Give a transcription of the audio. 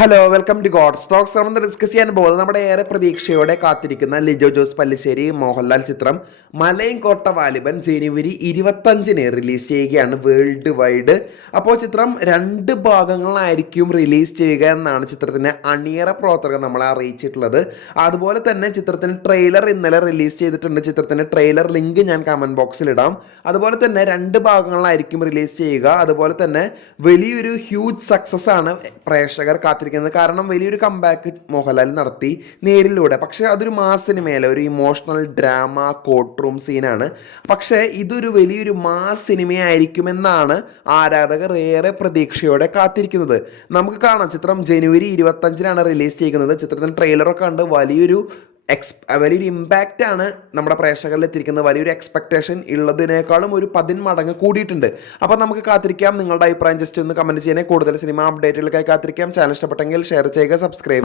Hello welcome to God Stocks. നമ്മൾ discuss ചെയ്യാൻ പോകുന്നത് നമ്മുടെ ഏറെ പ്രതീക്ഷയോടെ കാത്തിരിക്കുന്ന ലിജോ ജോസ് പല്ലിശ്ശേരി മോഹൻലാൽ ചിത്രം മലയും കോട്ട വാലിബൻ ജനുവരി 25-ന് റിലീസ് ചെയ്യുകയാണ് വേൾഡ് വൈഡ്. അപ്പോൾ ചിത്രം 2 ഭാഗങ്ങളായിരിക്കും റിലീസ് ചെയ്യുക എന്നാണ് ചിത്രത്തിൻ്റെ അണിയറ പ്രവർത്തകർ നമ്മളെ അറിയിച്ചിട്ടുള്ളത്. അതുപോലെ തന്നെ ചിത്രത്തിന് ട്രെയിലർ ഇന്നലെ റിലീസ് ചെയ്തിട്ടുണ്ട്. ചിത്രത്തിൻ്റെ ട്രെയിലർ ലിങ്ക് ഞാൻ കമൻറ്റ് ബോക്സിൽ ഇടാം. അതുപോലെ തന്നെ 2 ഭാഗങ്ങളായിരിക്കും റിലീസ് ചെയ്യുക. അതുപോലെ തന്നെ വലിയൊരു ഹ്യൂജ് സക്സസ് ആണ് പ്രേക്ഷകർ കാത്തിരിക്കുന്നത്. കാരണം വലിയൊരു കംബാക്ക് മോഹൻലാൽ നടത്തി നേരിലൂടെ. പക്ഷേ അതൊരു മാസ് സിനിമയല്ല, ഒരു ഇമോഷണൽ ഡ്രാമ കോർട്ട് റൂം സീനാണ്. പക്ഷേ ഇതൊരു വലിയൊരു മാസ് സിനിമയായിരിക്കുമെന്നാണ് ആരാധകർ ഏറെ പ്രതീക്ഷയോടെ കാത്തിരിക്കുന്നത്. നമുക്ക് കാണാം, ചിത്രം ജനുവരി 25-നാണ് റിലീസ് ചെയ്യുന്നത്. ചിത്രത്തിന് ട്രെയിലറൊക്കെ കണ്ട് വലിയൊരു ഇമ്പാക്റ്റ് ആണ് നമ്മുടെ പ്രേക്ഷകരിൽ എത്തിയിരിക്കുന്നത്. വലിയൊരു എക്സ്പെക്ടേഷൻ ഉള്ളതിനേക്കാളും ഒരു 10 മടങ്ങ് കൂടിയിട്ടുണ്ട്. അപ്പോൾ നമുക്ക് കാത്തിരിക്കാം. നിങ്ങളുടെ അഭിപ്രായം ജസ്റ്റ് ഒന്ന് കമൻറ്റ് ചെയ്യണേ. കൂടുതൽ സിനിമ അപ്ഡേറ്റുകൾക്കായി കാത്തിരിക്കാം. ചാനൽ ഇഷ്ടപ്പെട്ടെങ്കിൽ ഷെയർ ചെയ്യുക, സബ്സ്ക്രൈബ്